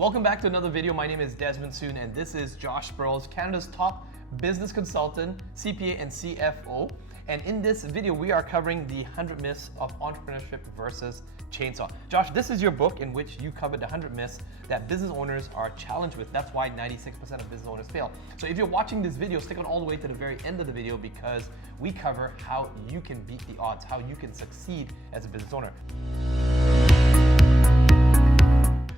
Welcome back to another video. My name is Desmond Soon and this is Josh Spurrell, Canada's top business consultant, CPA and CFO. And in this video, we are covering the 100 myths of entrepreneurship versus chainsaw. Josh, this is your book in which you covered the 100 myths that business owners are challenged with. That's why 96% of business owners fail. So if you're watching this video, stick on all the way to the very end of the video because we cover how you can beat the odds, how you can succeed as a business owner.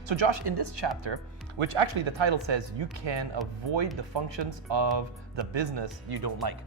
So Josh, in this chapter, which actually the title says you can avoid the functions of the business you don't like.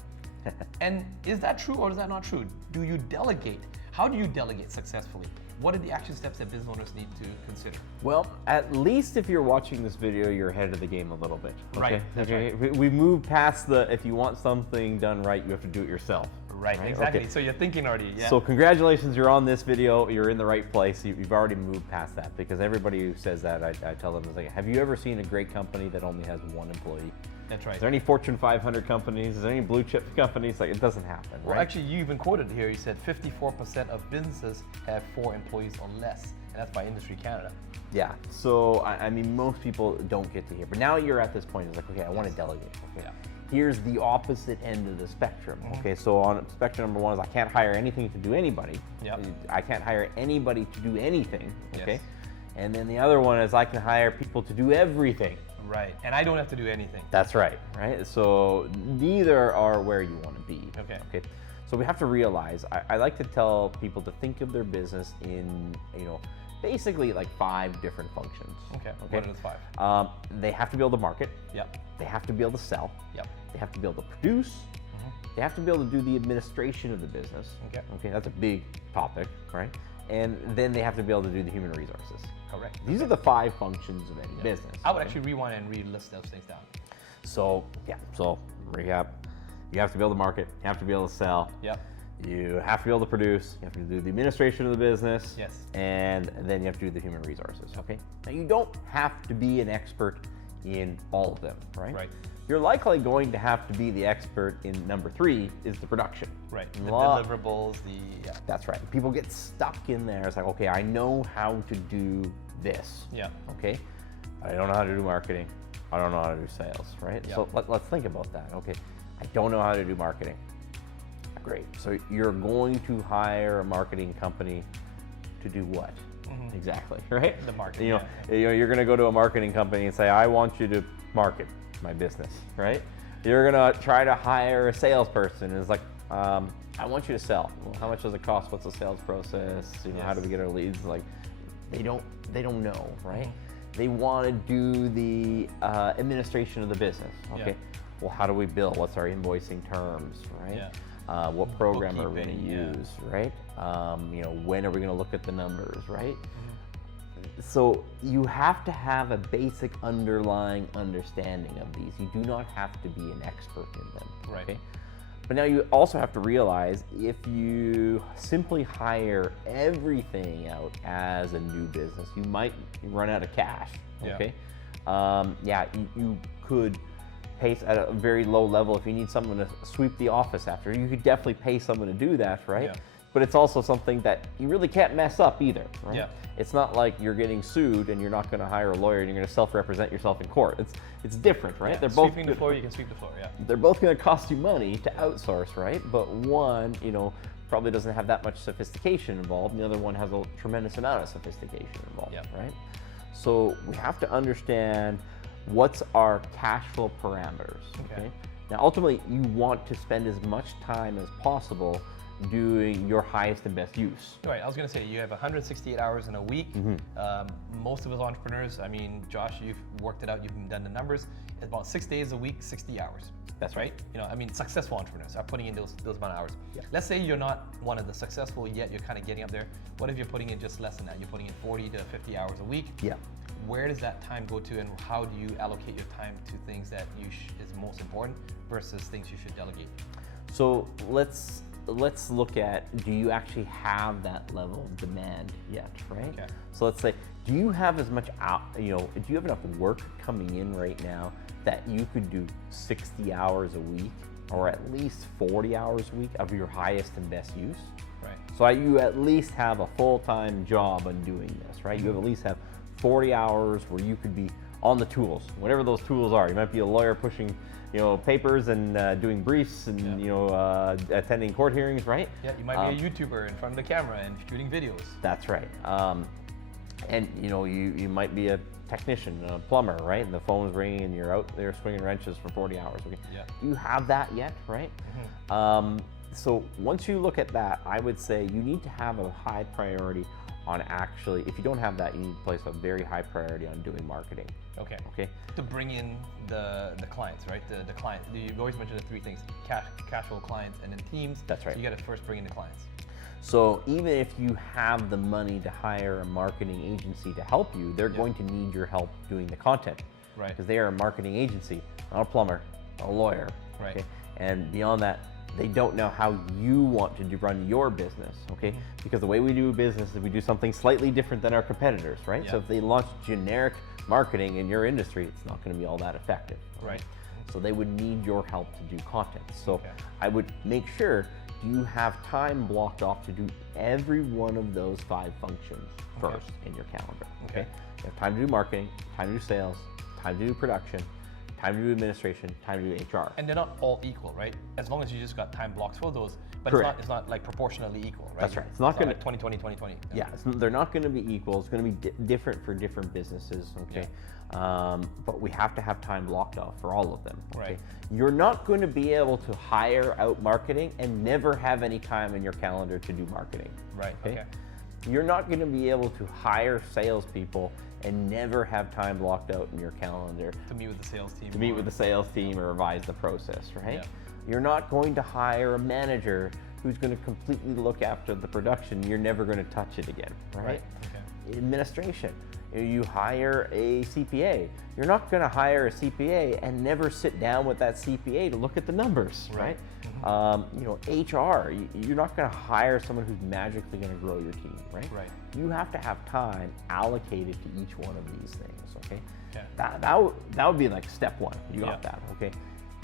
And is that true or is that not true? Do you delegate? How do you delegate successfully? What are the action steps that business owners need to consider? Well, at least if you're watching this video, you're ahead of the game a little bit. Okay? Right, that's right. We moved past the, if you want something done right, you have to do it yourself. Right, exactly. Okay. So you're thinking already, yeah. So congratulations, you're on this video, you're in the right place. You've already moved past that, because everybody who says that, I tell them, it's like, have you ever seen a great company that only has one employee? That's right. Is there any Fortune 500 companies? Is there any blue chip companies? Like, it doesn't happen, right? Well, actually, you even quoted here, you said 54% of businesses have 4 employees or less, and that's by Industry Canada. Yeah, so I mean, most people don't get to here, but now you're at this point, it's like, okay, I want to delegate. Okay. Yeah. Here's the opposite end of the spectrum. Okay, so on spectrum number 1 is I can't hire anything to do anybody. Yep. I can't hire anybody to do anything. Okay. Yes. And then the other one is I can hire people to do everything. Right, and I don't have to do anything. That's right, right? So neither are where you want to be. Okay. Okay. So we have to realize, I like to tell people to think of their business in, basically like 5 different functions. Okay. What are the 5? They have to be able to market. Yep. They have to be able to sell. Yep. They have to be able to produce. They have to be able to do the administration of the business. Okay. Okay, that's a big topic, right? And then they have to be able to do the human resources. Correct. These are the 5 functions of any business. I would actually rewind and re-list those things down. So, so recap. You have to be able to market. You have to be able to sell. Yep. You have to be able to produce. You have to do the administration of the business. Yes. And then you have to do the human resources. Okay. Now you don't have to be an expert in all of them, right? Right. You're likely going to have to be the expert in number 3 is the production. Right. The deliverables, yeah. That's right. People get stuck in there. It's like, okay, I know how to do this. Yeah. Okay. I don't know how to do marketing. I don't know how to do sales, right? Yep. So let's think about that. Okay. I don't know how to do marketing. Great. So you're going to hire a marketing company to do what? Exactly, right? The marketing. You're going to go to a marketing company and say, I want you to market my business, right? You're going to try to hire a salesperson. And it's like, I want you to sell. Well, how much does it cost? What's the sales process? How do we get our leads? Like, they don't know, right? They want to do the administration of the business. Okay. Yeah. Well, how do we bill? What's our invoicing terms, right? Yeah. What program are we going to Yeah. use, right? When are we going to look at the numbers, right? So you have to have a basic underlying understanding of these. You do not have to be an expert in them. Right. Okay? But now you also have to realize if you simply hire everything out as a new business, you might run out of cash. Okay. You could pay at a very low level. If you need someone to sweep the office after, you could definitely pay someone to do that, right? Yeah. But it's also something that you really can't mess up either, right? Yeah. It's not like you're getting sued and you're not going to hire a lawyer and you're going to self-represent yourself in court. It's different, right? Yeah. They're both sweeping the floor. You can sweep the floor. Yeah. They're both going to cost you money to outsource, right? But one, probably doesn't have that much sophistication involved, and the other one has a tremendous amount of sophistication involved, right? So we have to understand what's our cash flow parameters. Okay. Now, ultimately, you want to spend as much time as possible doing your highest and best use. Right, I was going to say, you have 168 hours in a week. Most of us entrepreneurs, I mean, Josh, you've worked it out, you've done the numbers, it's about 6 days a week, 60 hours. That's right. Successful entrepreneurs are putting in those amount of hours. Yeah. Let's say you're not one of the successful yet, you're kind of getting up there. What if you're putting in just less than that? You're putting in 40 to 50 hours a week. Yeah. Where does that time go to, and how do you allocate your time to things that is most important versus things you should delegate? So let's look at, do you actually have that level of demand yet, right? Okay. So let's say, do you have as much do you have enough work coming in right now that you could do 60 hours a week or at least 40 hours a week of your highest and best use? Right. So you at least have a full-time job on doing this, right? You at least have 40 hours where you could be on the tools, whatever those tools are. You might be a lawyer pushing, papers and doing briefs and attending court hearings, right? Yeah, you might be a YouTuber in front of the camera and shooting videos. That's right. And you might be a technician, a plumber, right? And the phone's ringing and you're out there swinging wrenches for 40 hours. Okay. Yeah. Do you have that yet, right? So once you look at that, I would say you need to have a high priority on actually, if you don't have that, you need to place a very high priority on doing marketing. Okay. Okay. To bring in the clients, right? The client. You've always mentioned the three things: cash flow, clients, and then teams. That's right. So you got to first bring in the clients. So even if you have the money to hire a marketing agency to help you, they're going to need your help doing the content. Right. Because they are a marketing agency, not a plumber, a lawyer. Right. Okay? And beyond that, they don't know how you want to run your business, okay? Because the way we do business is we do something slightly different than our competitors, right? Yeah. So if they launch generic marketing in your industry, it's not gonna be all that effective. Right. So they would need your help to do content. So I would make sure, do you have time blocked off to do every one of those 5 functions first in your calendar, okay? You have time to do marketing, time to do sales, time to do production, time to do administration, time to do HR. And they're not all equal, right? As long as you just got time blocks for those, but it's not like proportionally equal, right? That's right. It's not going to like 20, 20, 20, 20. Yeah, they're not going to be equal. It's going to be different for different businesses, okay? But we have to have time blocked off for all of them. Okay? Right. You're not going to be able to hire out marketing and never have any time in your calendar to do marketing. Right. Okay. You're not going to be able to hire salespeople and never have time blocked out in your calendar To meet with the sales team. to meet with the sales team or revise the process, right? Yeah. You're not going to hire a manager who's going to completely look after the production. You're never going to touch it again, right? Okay. Administration. You hire a CPA. You're not going to hire a CPA and never sit down with that CPA to look at the numbers, right? HR. You're not going to hire someone who's magically going to grow your team, right? Right. You have to have time allocated to each one of these things, okay? Okay. That would be like step 1. You got that, okay?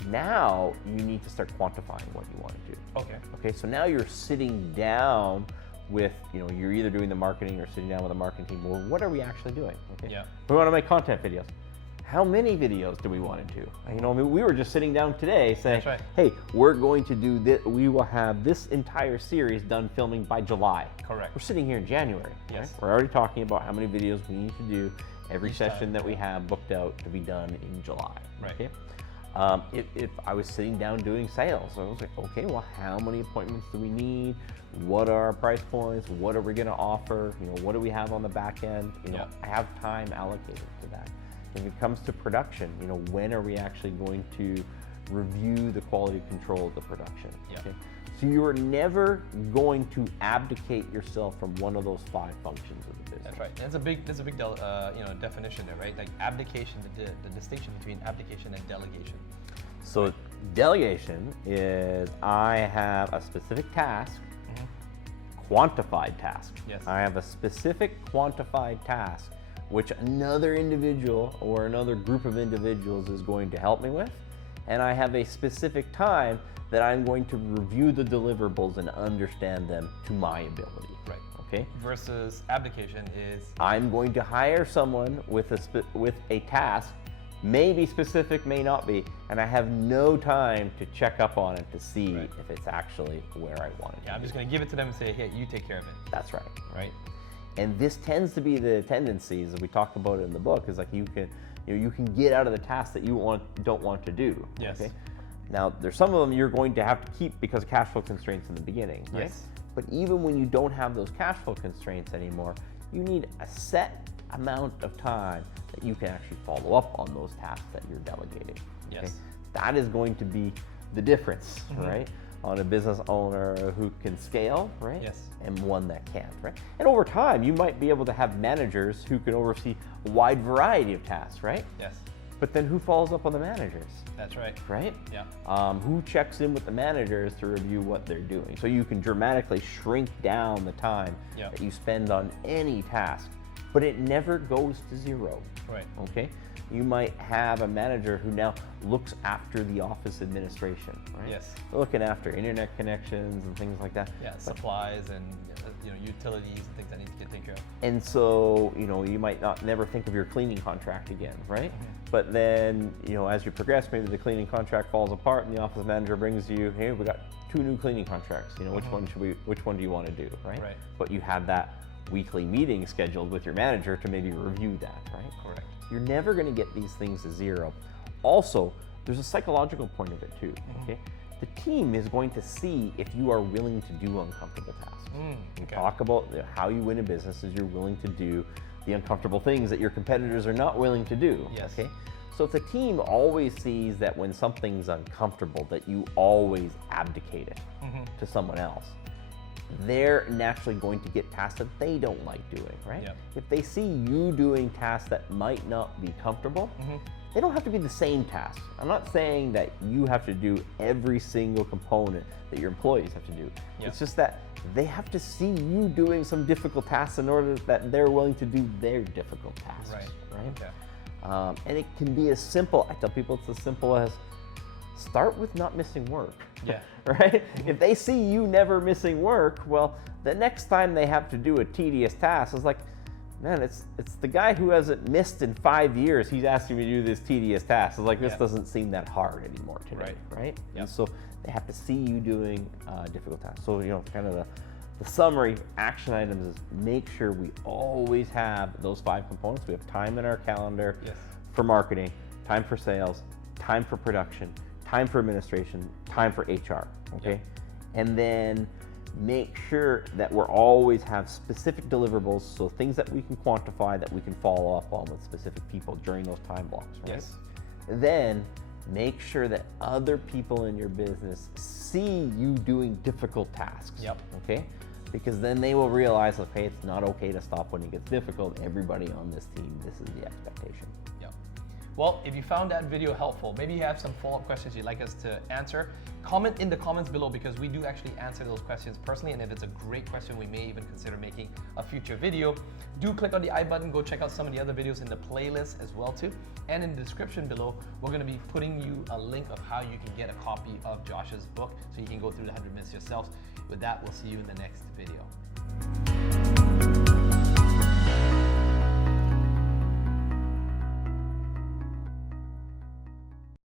Now you need to start quantifying what you want to do. Okay. Okay, so now you're sitting down with, you're either doing the marketing or sitting down with a marketing team. Well, what are we actually doing? Okay. Yeah. We want to make content videos. How many videos do we want to do? We were just sitting down today saying, hey, we're going to do this. We will have this entire series done filming by July. Correct. We're sitting here in January. Yes. Right? We're already talking about how many videos we need to do every Each session time. that we have booked out to be done in July. Right. Okay. If I was sitting down doing sales, I was like, okay, well, how many appointments do we need? What are our price points? What are we going to offer? What do we have on the back end? I have time allocated to that. If it comes to production, when are we actually going to review the quality control of the production? Yeah. Okay? So you are never going to abdicate yourself from one of those 5 functions of the business. That's right. There's a big definition there, right? Like abdication, the distinction between abdication and delegation. So delegation is I have a specific task, quantified task. Yes. I have a specific quantified task which another individual or another group of individuals is going to help me with, and I have a specific time that I'm going to review the deliverables and understand them to my ability. Right. Okay. Versus abdication is I'm going to hire someone with a task, may be specific, may not be, and I have no time to check up on it to see if it's actually where I want it. Yeah, I'm just going to give it to them and say, hey, you take care of it. That's right. Right. And this tends to be the tendencies that we talk about in the book. Is like you can get out of the tasks that you don't want to do. Yes. Okay. Now there's some of them you're going to have to keep because of cash flow constraints in the beginning. Right? Yes. But even when you don't have those cash flow constraints anymore, you need a set amount of time that you can actually follow up on those tasks that you're delegating. Yes. Okay? That is going to be the difference, right? On a business owner who can scale, right? Yes. And one that can't, right? And over time, you might be able to have managers who can oversee a wide variety of tasks, right? Yes. But then who follows up on the managers? That's right. Right? Yeah. Who checks in with the managers to review what they're doing? So you can dramatically shrink down the time that you spend on any task but it never goes to zero. Right. Okay? You might have a manager who now looks after the office administration, right? Yes. Looking after internet connections and things like that. Yeah, supplies and utilities and things that need to get taken care of. And so, you might not never think of your cleaning contract again, right? But then, as you progress, maybe the cleaning contract falls apart and the office manager brings you, hey, we got 2 new cleaning contracts. Which one do you want to do, right? Right. But you have that weekly meeting scheduled with your manager to maybe review that, right? Correct. You're never going to get these things to zero. Also, there's a psychological point of it too, okay? The team is going to see if you are willing to do uncomfortable tasks. You talk about how you win a business is you're willing to do the uncomfortable things that your competitors are not willing to do, Yes. okay? So if the team always sees that when something's uncomfortable, that you always abdicate it to someone else, they're naturally going to get tasks that they don't like doing, right? Yep. If they see you doing tasks that might not be comfortable, they don't have to be the same tasks. I'm not saying that you have to do every single component that your employees have to do. Yep. It's just that they have to see you doing some difficult tasks in order that they're willing to do their difficult tasks, right? Okay. And it can be as simple, I tell people it's as simple as start with not missing work. Yeah. Right? If they see you never missing work, well, the next time they have to do a tedious task, it's like, man, it's the guy who hasn't missed in 5 years, he's asking me to do this tedious task. It's like, this doesn't seem that hard anymore today, right? Yep. And so they have to see you doing difficult tasks. So, kind of the summary action items is make sure we always have those 5 components. We have time in our calendar for marketing, time for sales, time for production, time for administration, time for HR, okay? And then make sure that we're always have specific deliverables, so things that we can quantify, that we can follow up on with specific people during those time blocks, right? Yes. Then make sure that other people in your business see you doing difficult tasks, okay? Because then they will realize, okay, it's not okay to stop when it gets difficult. Everybody on this team, this is the expectation. Well, if you found that video helpful, maybe you have some follow-up questions you'd like us to answer, comment in the comments below, because we do actually answer those questions personally, and if it's a great question, we may even consider making a future video. Do click on the I button, go check out some of the other videos in the playlist as well too. And in the description below, we're going to be putting you a link of how you can get a copy of Josh's book, so you can go through the 100 Myths yourself. With that, we'll see you in the next video.